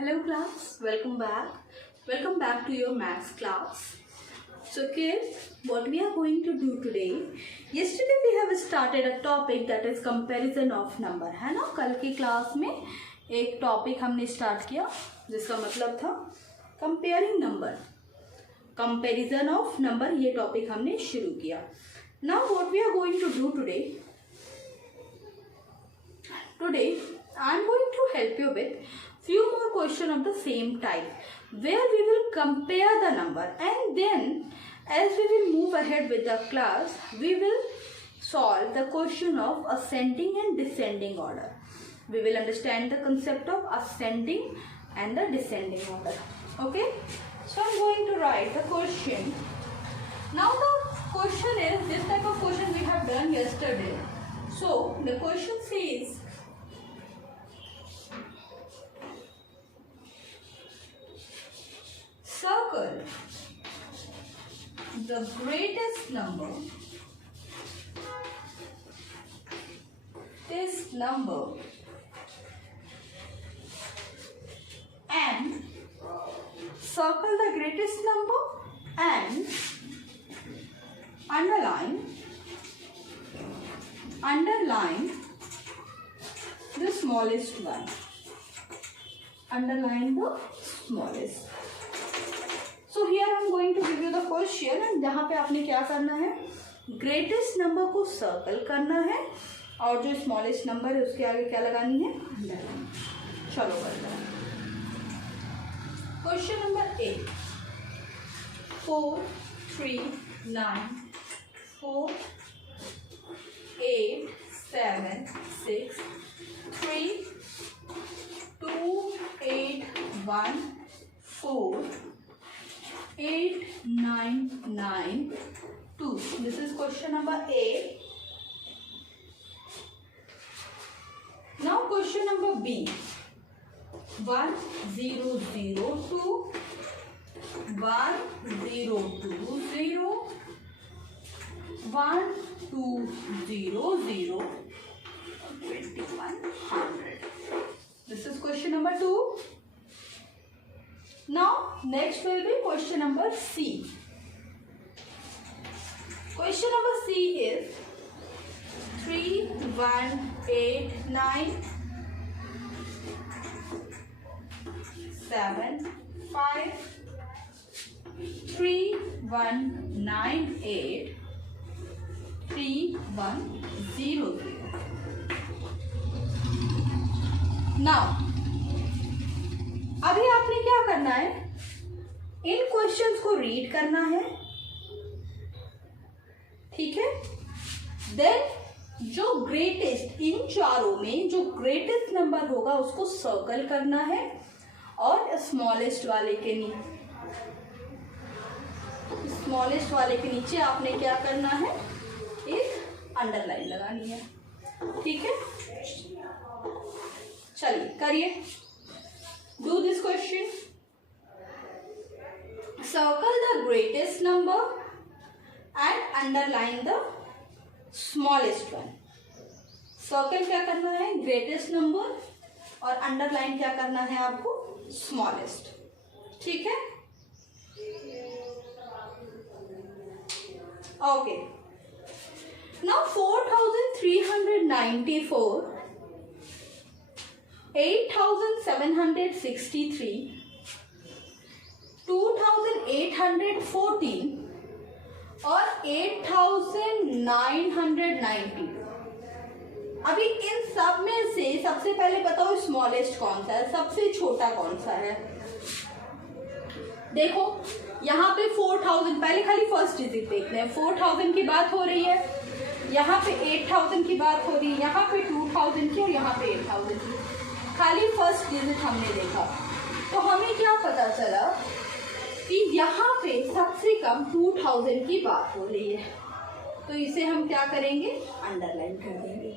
Hello class, welcome back. Welcome back to your maths class. So kids, what we are going to do today, yesterday we have started a topic that is comparison of number, है ना। कल की क्लास में एक टॉपिक हमने स्टार्ट किया जिसका मतलब था comparing number, comparison of number, ये टॉपिक हमने शुरू किया। Now what we are going to do today I am going to help you with few more question of the same type where we will compare the number, and then as we will move ahead with the class we will solve the question of ascending and descending order. We will understand the concept of ascending and the descending order. Okay, so I am going to write the question. Now the question is, this type of question we have done yesterday. So the question says, circle the greatest number, this number, and circle the greatest number and underline the smallest one. Underline the smallest. So here I am going to give you the question, and जहाँ पे आपने क्या करना है, greatest number को सर्कल करना है और जो स्मॉलेस्ट नंबर है उसके आगे क्या लगानी है, अंडरलाइन। चलो करते हैं। Question number 8, 4 3 9 4 8 7 6 3 2 8 1 4 8 9 9 2. This is question number 8. Now question number B. 1 0 0 2 1 0 2 0 1 2 0 0 2100. This is question number 2. Now next will be question number C. Question number C is 3 1 8 9 7 5 3 1 9 8 3 1 0 0. Now अभी आपने क्या करना है, इन क्वेश्चंस को रीड करना है, ठीक है। देन जो ग्रेटेस्ट, इन चारों में जो ग्रेटेस्ट नंबर होगा उसको सर्कल करना है और स्मॉलेस्ट वाले के नीचे आपने क्या करना है, एक अंडरलाइन लगानी है, ठीक है। चलिए करिए। Do this question. Circle the greatest number and underline the smallest one. Circle क्या करना है, greatest number, और underline क्या करना है आपको, smallest. ठीक है। Okay. Now 4394 8763 2814 और 8992। अभी इन सब में से सबसे पहले बताओ स्मॉलेस्ट कौन सा है, सबसे छोटा कौन सा है। देखो यहाँ पे 4000, पहले खाली फर्स्ट डिजिट देखते हैं। 4000 की बात हो रही है, यहाँ पे 8000 की बात हो रही है, यहाँ पे 2000 की और यहाँ पे 8000 की। खाली फर्स्ट डिजिट हमने देखा तो हमें क्या पता चला कि यहाँ पे सबसे कम 2000 की बात हो रही है, तो इसे हम क्या करेंगे, अंडरलाइन कर देंगे।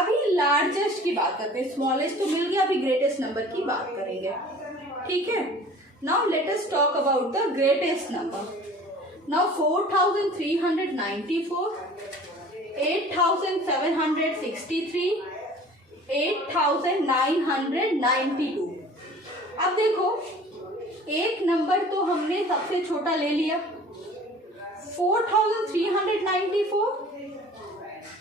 अभी लार्जेस्ट की बात करते हैं, स्मॉलेस्ट तो मिल गया, अभी ग्रेटेस्ट नंबर की बात करेंगे, ठीक है। Now let us talk about the greatest number. Now 4394 8763 8992, अब देखो एक नंबर तो हमने सबसे छोटा ले लिया 4394,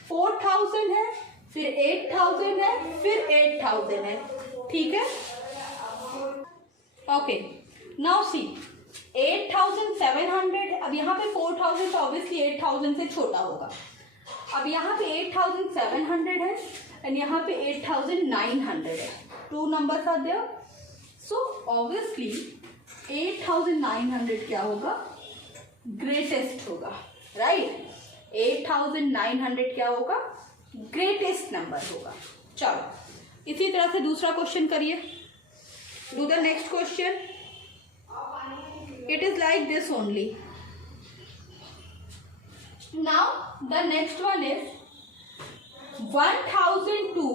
4000 है, फिर 8000 है, फिर 8000 है, ठीक है। ओके नाउ सी 8700, अब यहाँ पे 4000 तो ऑब्वियसली 8000 से छोटा होगा। अब यहाँ पे 8700 है एंड यहाँ पे 8900 है, two numbers are there, so obviously 8900 क्या होगा, ग्रेटेस्ट होगा, राइट। 8900 क्या होगा, ग्रेटेस्ट नंबर होगा। चलो इसी तरह से दूसरा क्वेश्चन करिए, do the next question. It is like this only. Now the next one is 1002,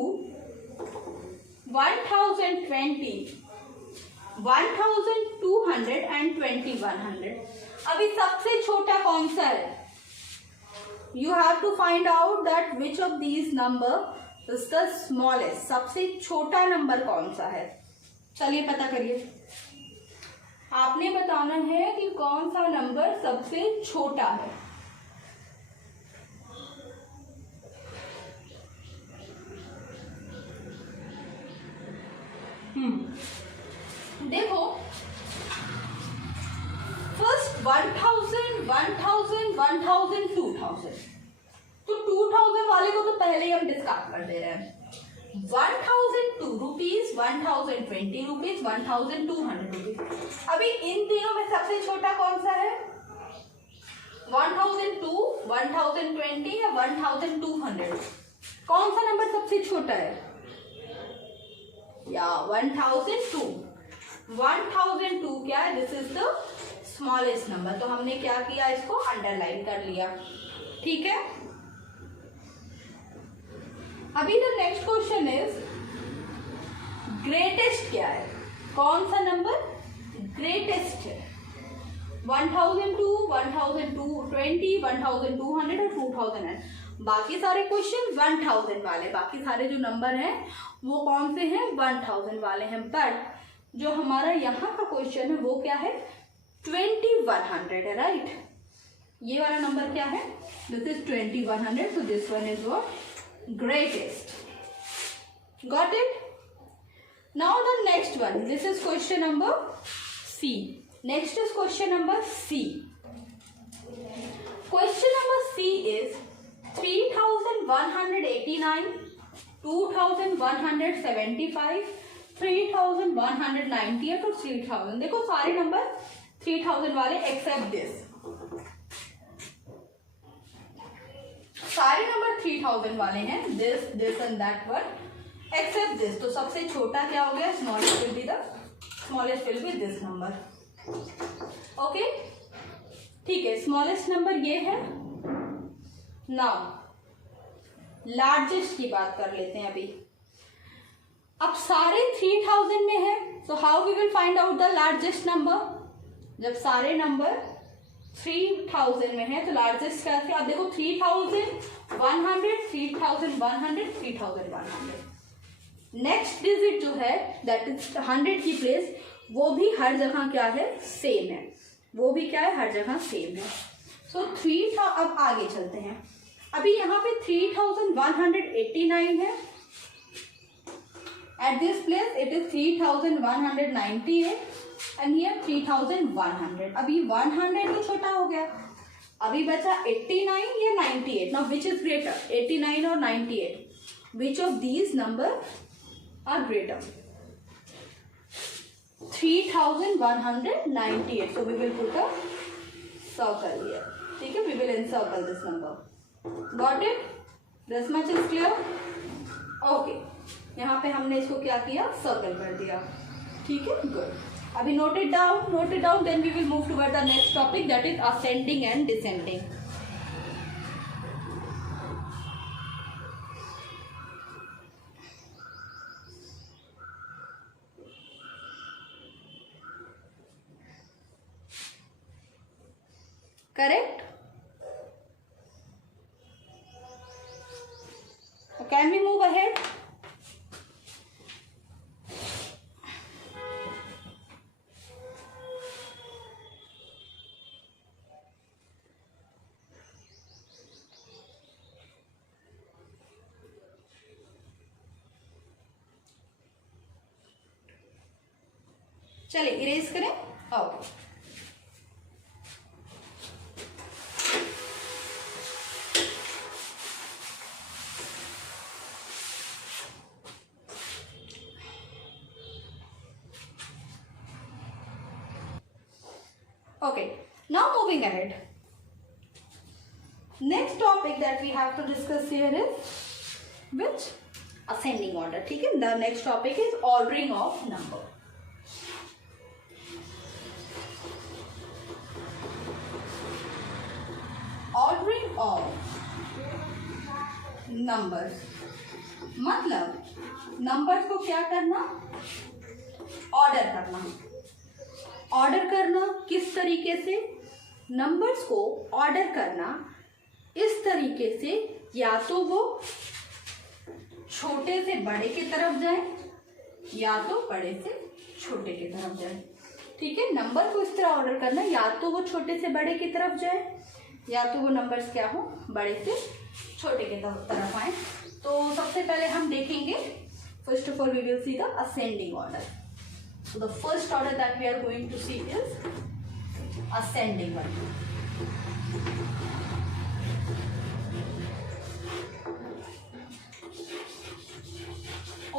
1020, 1200 and 2100। अभी सबसे छोटा कौन सा है? You have to find out that which of these number is the smallest. सबसे छोटा नंबर कौन सा है? चलिए पता करिए। आपने बताना है कि कौन सा नंबर सबसे छोटा है। देखो फर्स्ट 1000, 1000, 1000, 2000, तो 2000 वाले को तो पहले ही हम डिस्कार्ड कर दे रहे हैं। 1002 रुपीज, 1020 रुपीज, 1200 रुपीज। अभी इन तीनों में सबसे छोटा कौन सा है? 1002, 1020 या 1200? कौन सा नंबर सबसे छोटा है? या 1002। 1002 क्या है? This is the smallest number. तो हमने क्या किया, इसको अंडरलाइन कर लिया, ठीक है। अभी the next question is greatest क्या है? कौन सा नंबर ग्रेटेस्ट है? 1002, 1220, 1200 और 2000 है। बाकी सारे क्वेश्चन 1000 वाले, बाकी सारे जो नंबर हैं वो कौन से हैं? 1000 वाले हैं। बट जो हमारा यहाँ का क्वेश्चन है वो क्या है? 2100 है, राइट। ये वाला नंबर क्या है? This is 2100, so this one is what? Greatest. Got it? Now the next one. This is question number C. Next is question number C. Question number C is 3189, 2175, 3198 और 3000। देखो सारे नंबर 3000 वाले एक्सेप्ट दिस, सारे नंबर 3000 वाले हैं, this this and that one except this. तो सबसे छोटा क्या हो गया? Smallest will be the smallest will be this number, okay, ठीक है। स्मॉलेस्ट नंबर ये है। नाउ लार्जेस्ट की बात कर लेते हैं। अभी अब सारे 3000 में है, so how we will find out the largest number? जब सारे नंबर 3000 में है तो लार्जेस्ट क्या है? अब देखो 3100, 3100, 3100। नेक्स्ट डिजिट जो है दैट इज 100 की प्लेस, वो भी हर जगह क्या है? सेम है। वो भी क्या है? हर जगह सेम है। सो 3 अब आगे चलते हैं। अभी यहाँ पे 3189 है। At this place it is 3198 and here 3100। अभी 100 भी छोटा हो गया। अभी बचा 89 या 98। नाउ विच इज ग्रेटर, 89 और 98? Which of these number are greater? 3198, so we will put a circle here, ठीक है। we will encircle this number. Got it? This much is clear? Okay. यहाँ पे हमने इसको क्या किया? सर्कल कर दिया, ठीक है, गुड। अभी note it down, then we will move toward the next topic, that is ascending and descending. Correct? Can we move ahead? चलिए इरेज करें। Okay, okay, now moving ahead, next topic that we have to discuss here is which? Ascending order. ठीक है, the next topic is ordering of number. Ordering of numbers मतलब numbers को क्या करना? ऑर्डर करना। ऑर्डर करना किस तरीके से? नंबर्स को ऑर्डर करना इस तरीके से, या तो वो छोटे से बड़े की तरफ जाए या तो बड़े से छोटे की तरफ जाए। ठीक है, नंबर को इस तरह ऑर्डर करना, या तो वो छोटे से बड़े की तरफ जाए या तो वो नंबर्स क्या हो, बड़े से छोटे की तरफ आए। तो सबसे पहले हम देखेंगे, first of all we will see the ascending order. So the first order that we are going to see is ascending one.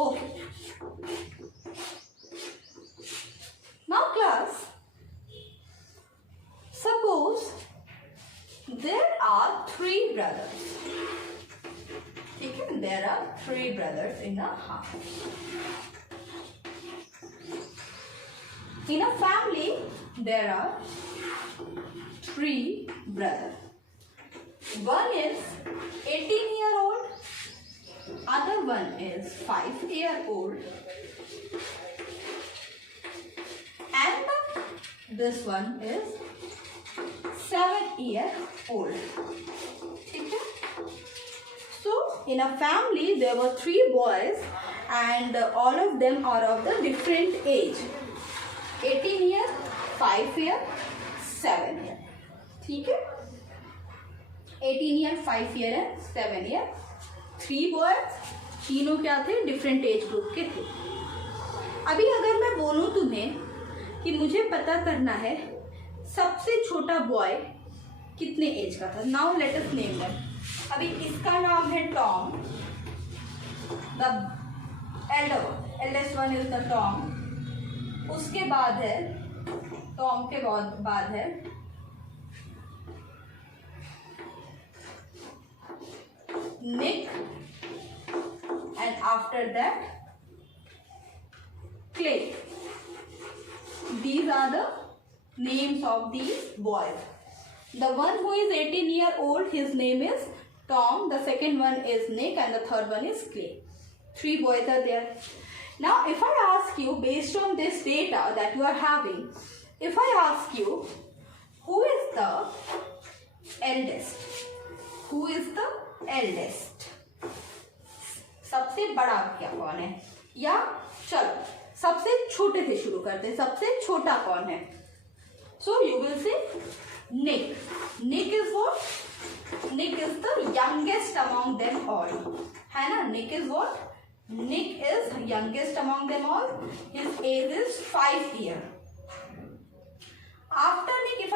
Okay. Now class, suppose there are three brothers. Okay, there are three brothers in a house. In a family, there are three brothers. One is 18-year-old, other one is 5-year-old, and this one is 7-year-old. Okay? So, in a family, there were three boys, and all of them are of the different age. 18 year, 5 year, 7 year. ठीक है, 18 year, 5 year and 7 year. 3 boys, तीनों क्या थे? Different age group के थे। अभी अगर मैं बोलूं तुम्हें कि मुझे पता करना है सबसे छोटा बॉय कितने एज का था, now let us name them. अभी इसका नाम है Tom, the eldest one is the Tom. उसके बाद है, टॉम के बाद है Nick, and after that Clay. These are the names of these boys. The one who is 18 year old, his name is Tom. The second one is Nick, and the third one is Clay. 3 boys are there. Now, if I ask you, based on this data that you are having, if I ask you, who is the eldest? Who is the eldest? सबसे बड़ा क्या कौन है? या चलो सबसे छोटे से शुरू करते हैं, सबसे छोटा कौन है? So you will say Nick. Nick is what? Nick is the youngest among them all. है ना? Nick is what? Nick is youngest among them all. His age is 5 years. After Nick, if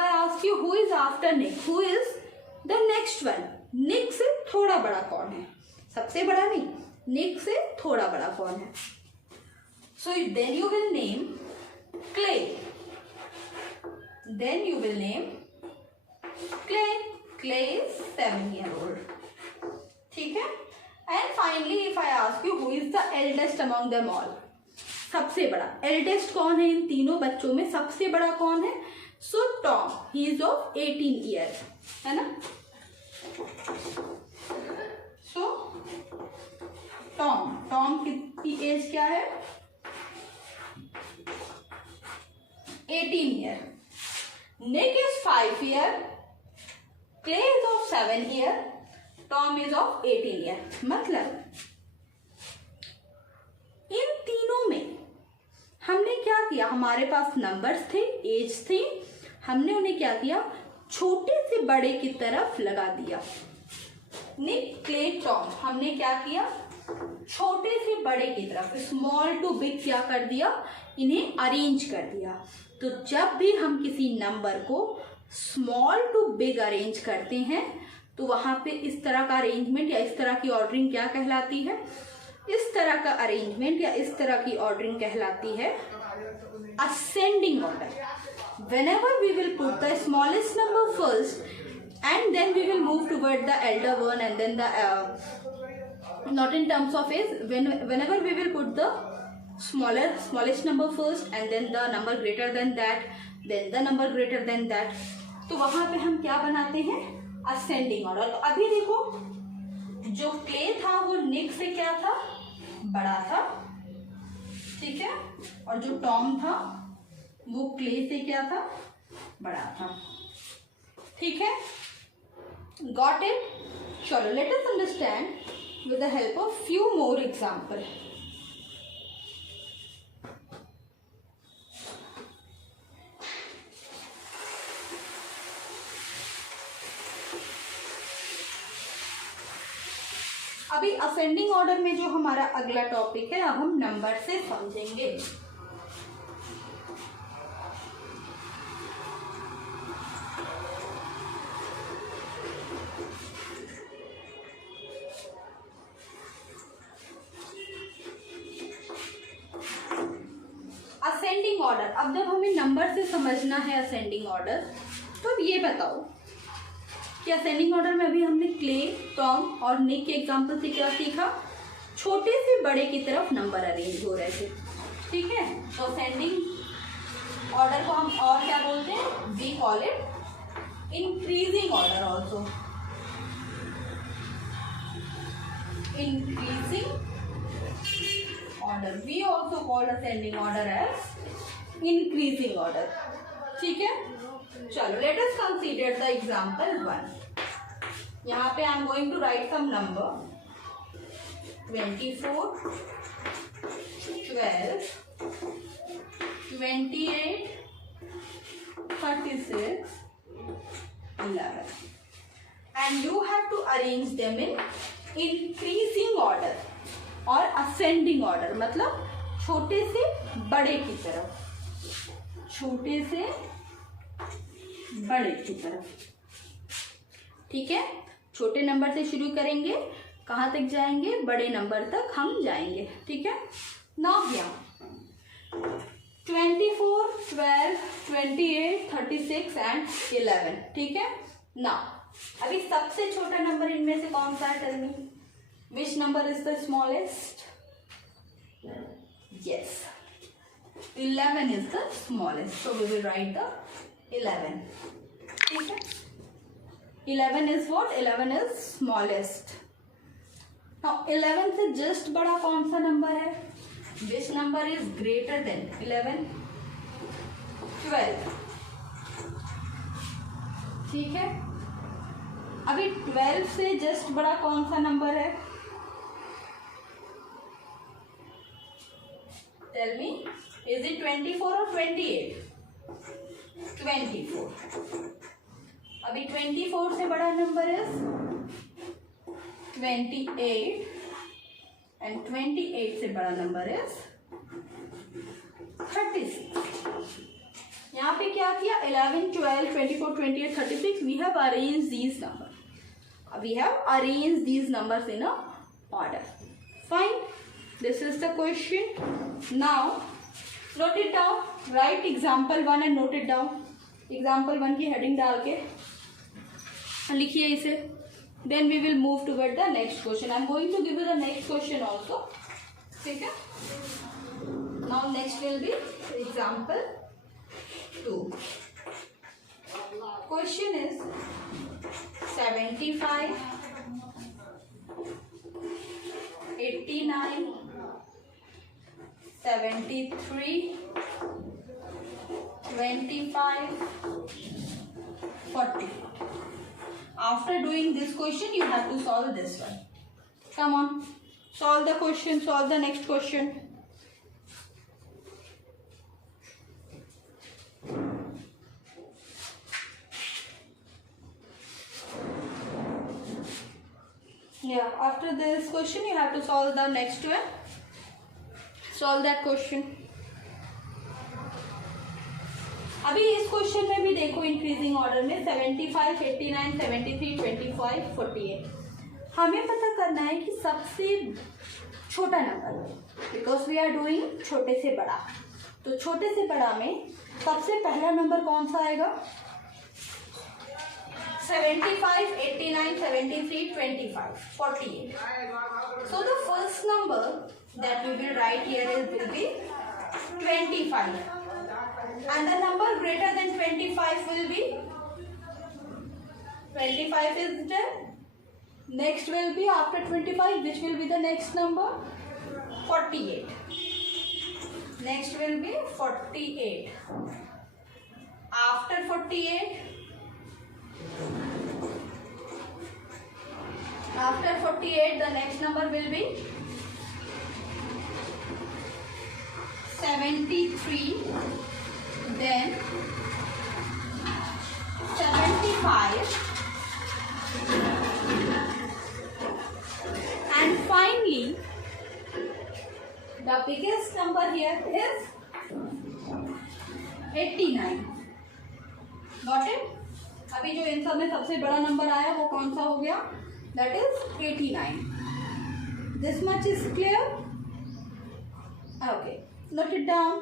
I ask you who is after Nick, who is the next one? Nick से थोड़ा बड़ा कौन है? सबसे बड़ा नहीं, Nick से थोड़ा बड़ा कौन है? So then you will name Clay. Then you will name Clay. Clay is 7-year-old. ठीक है? And finally, if I ask you who is the eldest among them all, सबसे बड़ा eldest कौन है इन तीनों बच्चों में? सबसे बड़ा कौन है? So Tom, he is of 18 years, है ना? So Tom की एज क्या है? 18 years. Nick is 5 years. Clay is of 7 years. Tom is of 18 years. मतलब इन तीनों में हमने क्या किया? हमारे पास नंबर्स थे, एज थी, हमने उन्हें क्या किया? छोटे से बड़े की तरफ लगा दिया। निक, क्ले, टॉम, हमने क्या किया, छोटे से बड़े की तरफ, स्मॉल टू बिग क्या कर दिया, इन्हें अरेंज कर दिया। तो जब भी हम किसी नंबर को स्मॉल टू बिग अरेंज करते हैं तो वहां पे इस तरह का अरेंजमेंट या इस तरह की ऑर्डरिंग क्या कहलाती है, इस तरह का अरेंजमेंट या इस तरह की ऑर्डरिंग कहलाती है ascending order. whenever we will put the smallest number first and then we will move toward the elder one and then the not in terms of age, whenever we will put the smallest number first and then the number greater than that, then the number greater than that, तो वहां पे हम क्या बनाते हैं, ascending order. तो अभी देखो जो क्ले था वो निक से क्या था, बड़ा था, ठीक है, और जो टॉम था वो क्ले से क्या था, बड़ा था, ठीक है, गॉट इट। चलो let us understand with the help of few more example. अभी असेंडिंग ऑर्डर में जो हमारा अगला टॉपिक है, अब हम नंबर से समझेंगे। असेंडिंग ऑर्डर, अब जब हमें नंबर से समझना है असेंडिंग ऑर्डर, तो अब ये बताओ कि असेंडिंग ऑर्डर में अभी हमने क्ले, टॉम और निक के एग्जांपल से क्या सीखा, छोटे से बड़े की तरफ नंबर अरेंज हो रहे थे, ठीक है। तो असेंडिंग ऑर्डर को हम और क्या बोलते हैं, we call it increasing order also, increasing order, we also call ascending order as increasing order, ठीक है। चलो let us consider the example 1। यहाँ पे I am going to write some number 24, 12, 28, 36, 11 and you have to arrange them in increasing order और ascending order, मतलब छोटे से बड़े की तरफ, छोटे से बड़े की तरफ, ठीक है। छोटे नंबर से शुरू करेंगे, कहाँ तक जाएंगे, बड़े नंबर तक हम जाएंगे, ठीक है। नाउ हियर 24, 12, 28, 36 एंड 11, ठीक है। नाउ अभी सबसे छोटा नंबर इनमें से कौन सा है, tell me which number is the smallest? Yes, 11 is the smallest, so we will write the 11, ठीक है। 11 is what? 11 is smallest. Now 11 से just बड़ा कौन सा नंबर है, which number is greater than 11? 12, ठीक है। अभी 12 से जस्ट बड़ा कौन सा नंबर है, tell me, is it 24 or 28? 24। अभी 24 से बड़ा नंबर है 28 एंड 28 से बड़ा नंबर है 36। यहाँ पे क्या किया, 11, 12, 24, 28, 36, we have arranged these numbers. We have arranged these numbers in a order. Fine. This is the question. Now note it down. Write example 1 and note it down. Example 1 की heading डाल के लिखिए इसे. Then we will move toward the next question. I am going to give you the next question also. ठीक है. Now next will be example 2. Question is 75, 89, 73, 25, 40. After doing this question, you have to solve this one. Come on, solve the question, solve the next question. Yeah, after this question you have to solve the next one. Solve that question. अभी इस क्वेश्चन में भी देखो increasing order में 75, 89, 73, 25, 48 हमें पता करना है कि सबसे छोटा number, because we are doing छोटे से बड़ा, तो छोटे से बड़ा में सबसे पहला नंबर कौन सा आएगा? 75, 89, 73, 25, 48. So the first number that we will write here will be 25. And the number greater than 25 will be 25 is there. Next will be after 25, which will be the next number? 48. Next will be 48. After 48, the next number will be 73, then 75, and finally the biggest number here is 89. Got it? अभी जो इन सब में सबसे बड़ा नंबर आया वो कौन सा हो गया? That is 89. This much is clear? Okay, note it down.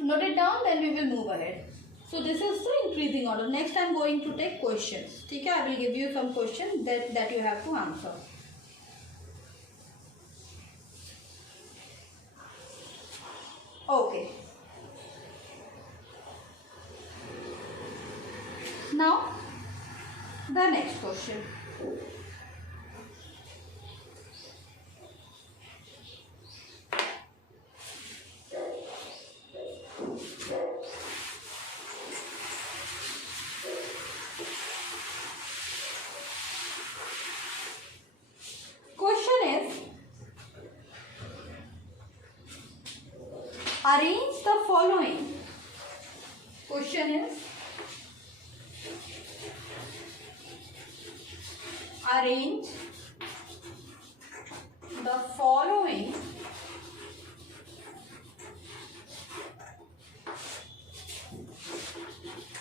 Note it down, then we will move ahead. So this is the increasing order. Next I am going to take questions. ठीक है? I will give you some questions that you have to answer. Okay. Now the next question. Arrange the following. Question is, arrange the following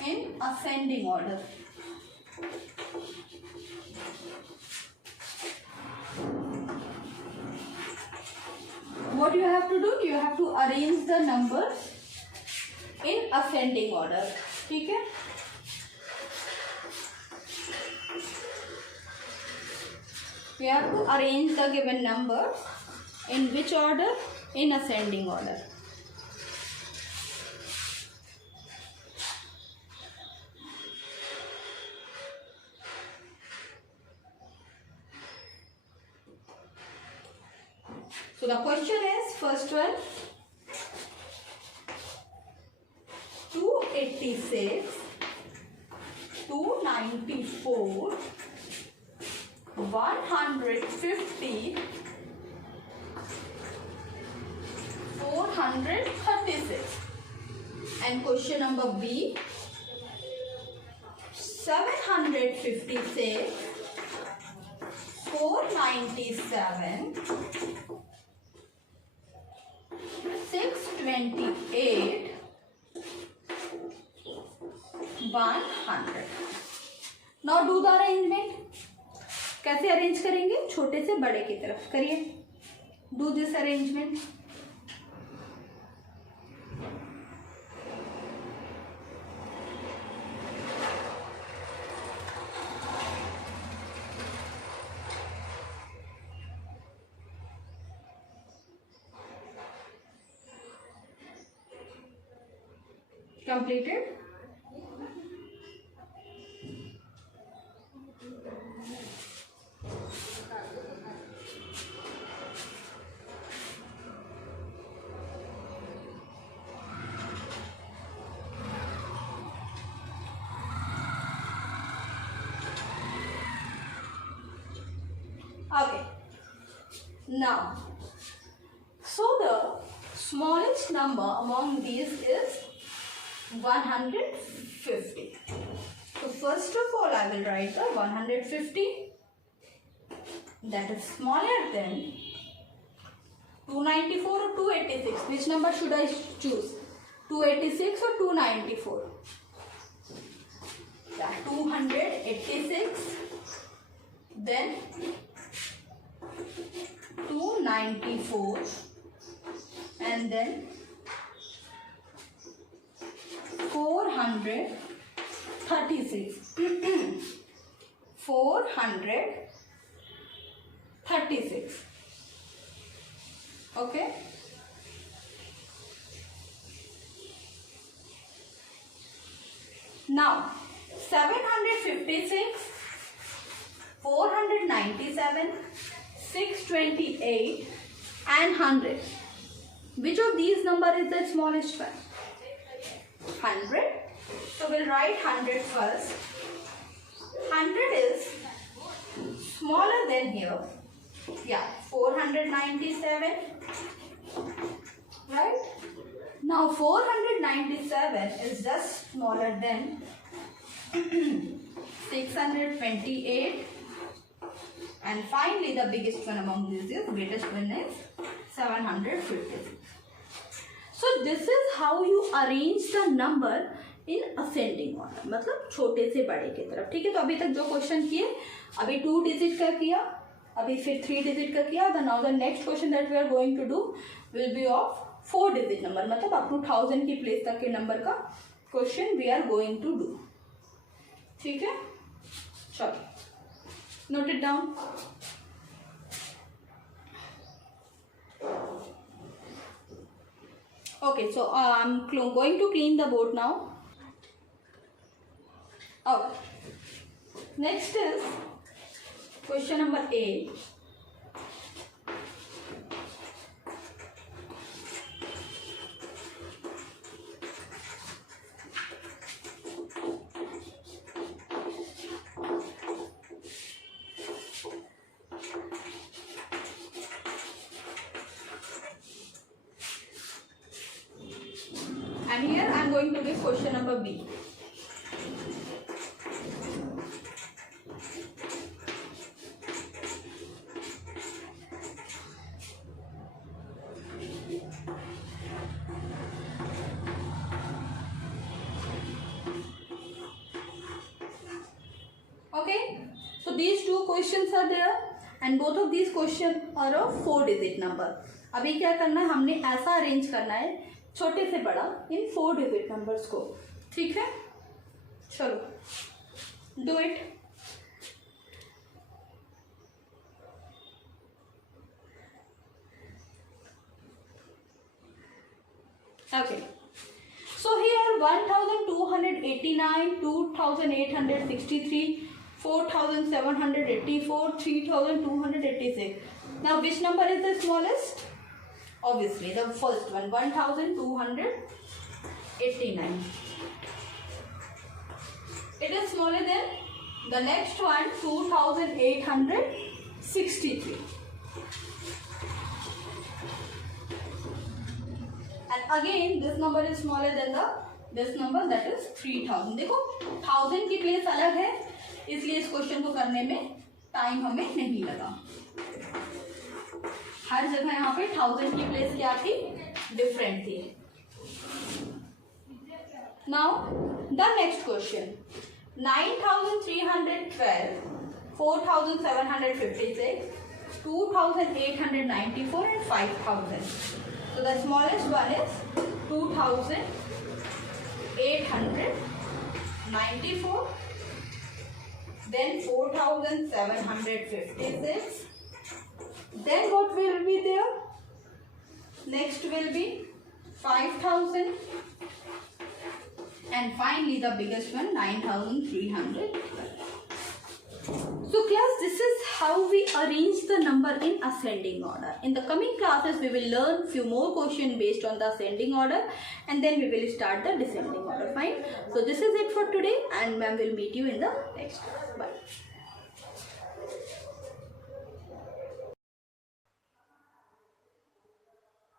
in ascending order. What you have to do? You have to arrange the numbers in ascending order. ठीक है? You have to arrange the given number in which order? In ascending order. So the question is, first one, 286, 294, 150, 436. And question number B, 756, 497, 628, 100. Now do the arrangement. कैसे अरेंज करेंगे? छोटे से बड़े की तरफ करिए. Do this arrangement. Completed? Okay. Now, so the smallest number among these is 150. So first of all I will write the 150, that is smaller than 294 or 286. Which number should I choose? 286 or 294? Yeah, 286, then 294, and then 436. 436. Okay. Now 756, 497, 628 and 100. Which of these number is the smallest one? 100. So we'll write 100 first. 100 is smaller than here. Yeah, 497. Right? Now 497 is just smaller than 628, and finally the biggest one among these is greatest one is 756. So this is how you arrange the number in ascending order, मतलब छोटे से बड़े की तरफ. ठीक है, तो अभी तक जो क्वेश्चन किए, अभी 2 डिजिट का किया, अभी फिर 3 डिजिट का किया. Now the next question that we are going to do will be of 4 digit number, मतलब अप टू 1000 की प्लेस तक के नंबर का question we are going to do. ठीक है, चलो note it down. Okay, so I'm going to clean the board now. Okay, next is question number 8. And here I am going to give question number B. Okay, so these two questions are there and both of these questions are of 4 digit number. अभी क्या करना है, हमने ऐसा अरेंज करना है छोटे से बड़ा इन 4 डिजिट नंबर्स को. ठीक है, चलो do it. Okay, so here 1289, 2863, 4784, 3286. Now which number is the smallest? Obviously the first one, 1289. It is smaller than the next one, 2863. And again this number is smaller than this number, that is 3000. देखो 1000 की प्लेस अलग है, इसलिए इस क्वेश्चन को करने में टाइम हमें नहीं लगा. हर जगह यहाँ पे 1000 की प्लेस क्या थी, डिफरेंट थी. नाउ द नेक्स्ट क्वेश्चन, 9312, 4756, 2894 and 5000. So the smallest one is 2894, then 4756. Then what will be there? Next will be 5000, and finally the biggest one, 9312. So class, this is how we arrange the number in ascending order. In the coming classes we will learn few more questions based on the ascending order, and then we will start the descending order. Fine. So this is it for today, and ma'am will meet you in the next class. Bye.